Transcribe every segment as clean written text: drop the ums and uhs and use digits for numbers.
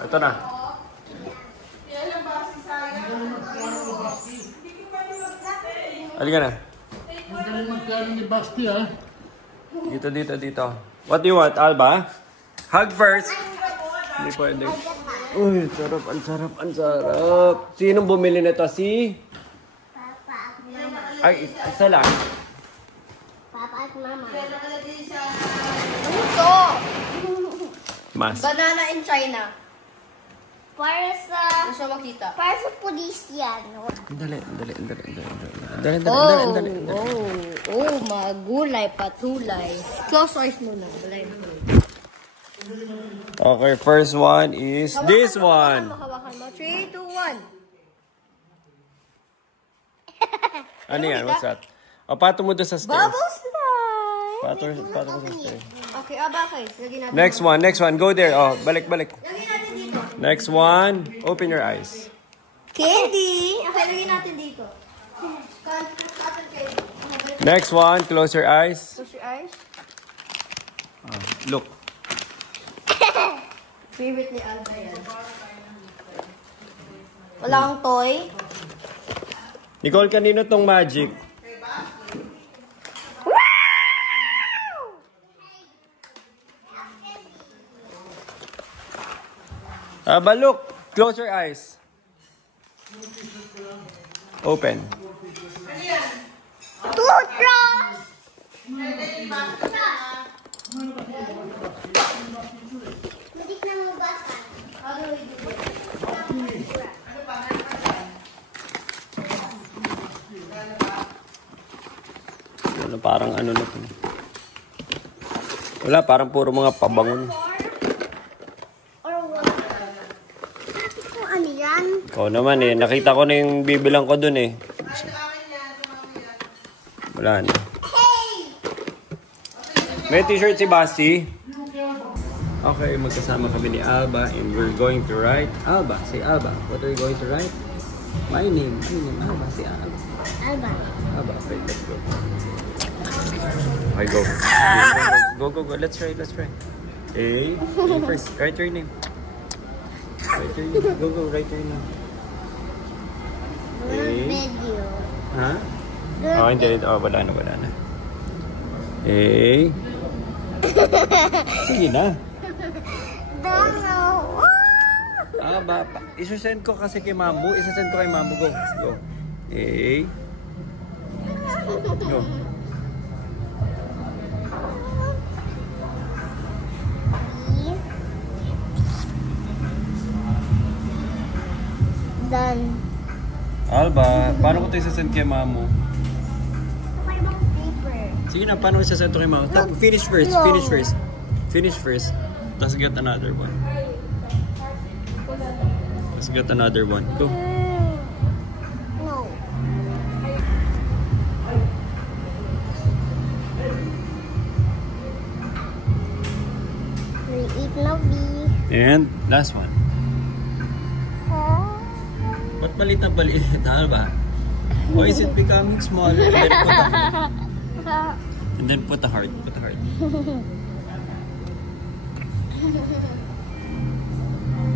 Ito na. Halika na. Magaling magkano ni Basti, ha? Dito. What do you want, Alba? Hug first. Hindi pwede. Uy, ang sarap. Sinong bumili nito? Si? Papa at Mama. Ay, isa lang. Papa at Mama. Puso! Mas. Banana in China. Para sa... Gusto makita. Para sa pulis yan. Dali. Oh, magulay, patulay. Close eyes muna. Balay mo. Okay, first one is this one. Hawakan mo. 3, 2, 1. Ano yan? What's that? O, pato mo doon sa stairs. Bubble slide! Pato mo sa stairs. Okay, bakit? Lagyan natin. Next one. Go there. Oh, balik. Lagyan natin dito. Next one. Open your eyes. Candy! Okay, lagyan natin dito. Cotton candy. Next one. Close your eyes. Close your eyes. Look. Favorite ni Alba yan. Wala kang toy. Nicole, kanino tong magic? Look. Close your eyes. Open. Toothbrush! Hindi na mabasan. Parang ano na to. Wala, parang puro mga pabangon. Or what? Kung ano yan? Ikaw naman eh. Nakita ko na yung bibilang ko dun eh. Wala na. May t-shirt si Basti. Okay, magkasama kami ni Alba and we're going to write. Alba, say Alba. What are you going to write? My name. Alba, say Alba. Alba. Alba, okay, let's go. Okay, go. Go. Let's try. A first. Write your name. Go. Write your name. Good video. Ha? Good Oh, hindi. Oh, wala na. A. Sige na. Don't know. Aba, isusend ko kasi kay Mamu. Isusend ko kay Mamu. Go. A. Go. Done. Alba, paano ko ito isasend kay Mamu? Okay bang paper? Sige na, paano ko isasend ito kay Mamu? Finish first. Tapos get another one. Go. No. We eat no beef. And last one. Ba't palit na palit, Alba? Why is it becoming smaller? And then put the heart.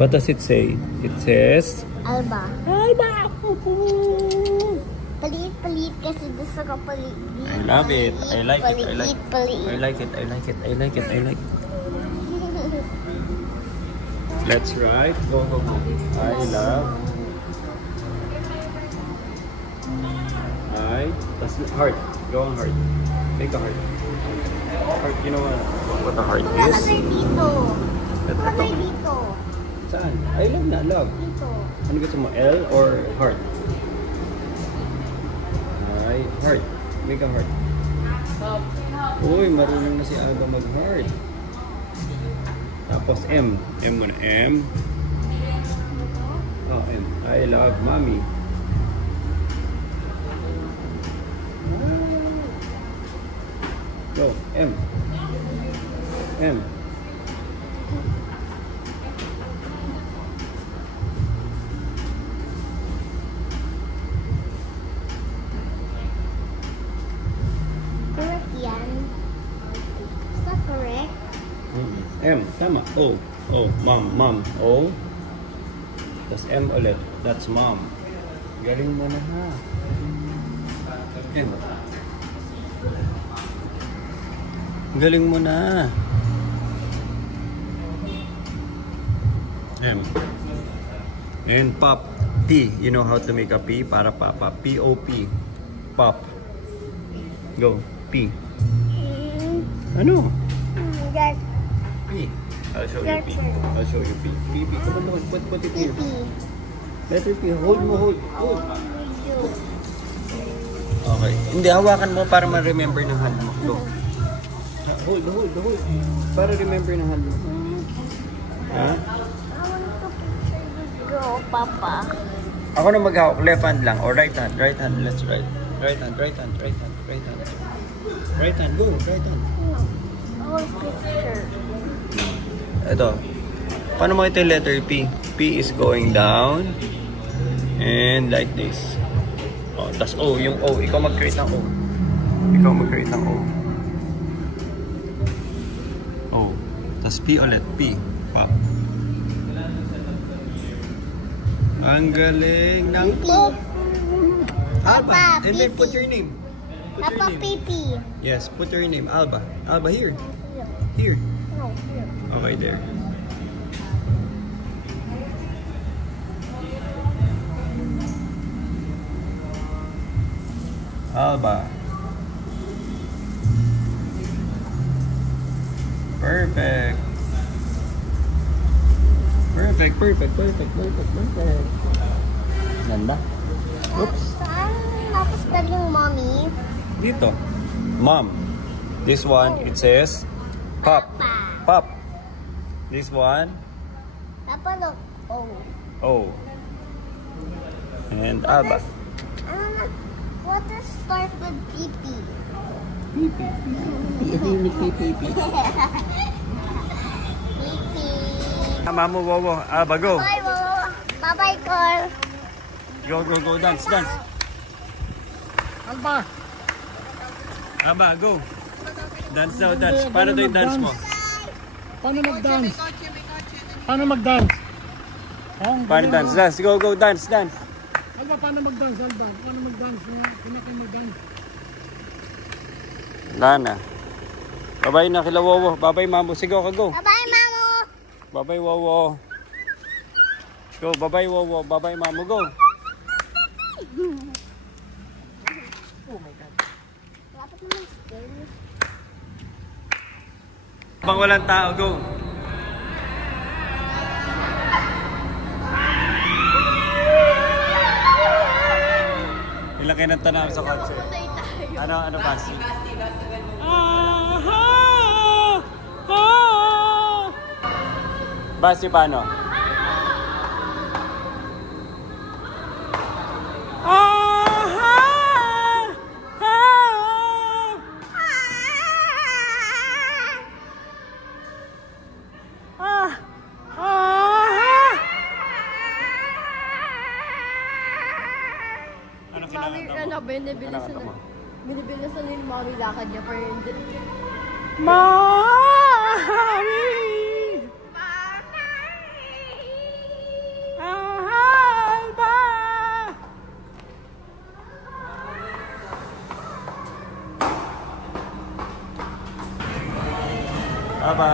What does it say? It says... Alba. Palit kasi gusto ko palit. I love it. I like it. Let's write. Go. I love. That's heart. Go on heart. Make a heart. Heart. You know what a heart is? Nakalagay dito. Saan? I love na. Love. Dito. Ano gusto mo? L or heart? Alright. Heart. Make a heart. Uy, marunong na si Alba mag-heart. Tapos M. M muna. M. Oh, M. I love mommy. Go. M. Correct yan. Is that correct? M. Tama. O. Mom. O. Tapos M ulit. That's mom. Galing mo na ha. M. Galing mo na. M. And pop. P. You know how to make a P? Para papa. P-O-P. Pop. Go. P. Ano? Yes. P. I'll show you P. I'll show you P. P. Come on. Put it here. Letter P. Hold mo. Hold. Okay. Hindi, hawakan mo para ma-remember ng hand mo. Go. Hold. Para remember ng hand mo. Ha? I want to picture you go, Papa. Ako na maghawak. Left hand lang. Or right hand. Right hand. Let's right. Right hand. Right hand. Right hand. Right hand. Right hand. Go. Right hand. No. I want picture. Ito. Paano makita yung letter P? P is going down. And like this. Oh, tas O. Yung O. Ikaw mag-create ng O. Ikaw mag-create ng O. O. Tas P ulit. P. Pa. Ang galing ng P. Alba. Papa, And then P. put your name. Put your Papa, name. Pipi. Yes, put your name. Alba. Alba here. Here. Here. No, here. Okay, there. Alba. Perfect. Perfect. Ganda. Oops. Saan napaspelling mommy? Dito. Mom. This one, it says pop. Papa. Pop. This one, Papa, look. Oh. O. And Alba. What does start with Pipi? Pipi. Pipi. Mamu, Wowo. Alba, go. Bye, Mama. Bye-bye, Carl. Go. Dance. Alba, Alba, go. Dance daw, dance. Paano daw yung dance mo? paano mag-dance? Paano mag-dance? Oh, Paano dance? Dance. Go. Dance. Alba, paano mag-dance, Alba? Paano mag-dance? Paano kayo mag-dance? Wala na. Bye-bye na kila Wowo. Bye-bye, Mamu. Sigaw ka, go. Bye-bye, Mamo. Bye-bye, Wowo. Go. Bye-bye, Wowo. Bye-bye, Mamu. Go. Dapat naman still. Bang walang tao, go. Ilang kinanta namin sa concert. Ano, Basti? Basti, paano? Ano Mami, kinakanta mo? binibilisan Ano, na yung mami lakad niya pero hindi. Mami! Alba! Alba!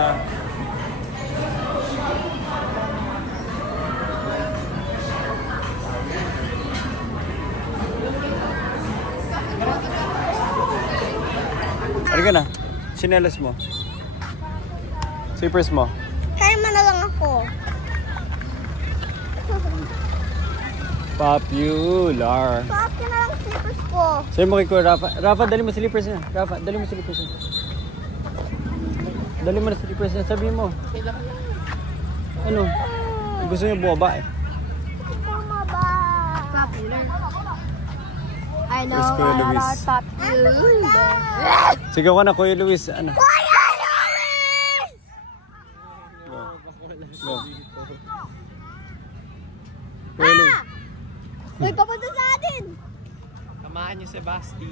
Ano ka na? Sinelas mo? Slippers mo? Kalma na lang ako. Popular. Suot ka na lang slippers ko. Sabi mo kay Kuya Rafa. Rafa, dali mo slippers niya. Rafa, dali mo slippers niya. Dali mo na slippers niya. Sabi mo. Ano? Gusto niya bumaba eh. Bumaba. Popular. I know Where's Kuya Luis? popular. Sigaw ka na, Kuya Luis. Ano? Kuya Luis! Go. Kuya Luis. Uy, papunta sa atin! Samahan niyo si Basti.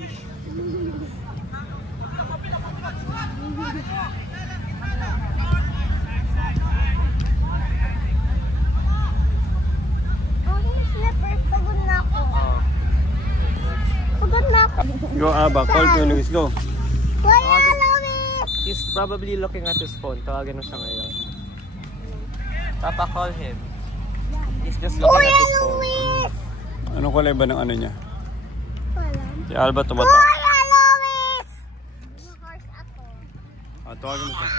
Go, Aba. Call to Luis. Go. Kuya Luis! He's probably looking at his phone. Tawagan mo siya ngayon. Papa, call him. He's just looking Kuya at his phone. Luis! Anong kulay ba ng ano niya? Wala. Si Alba tumatawag. Kuya Luis! Tawagan mo siya.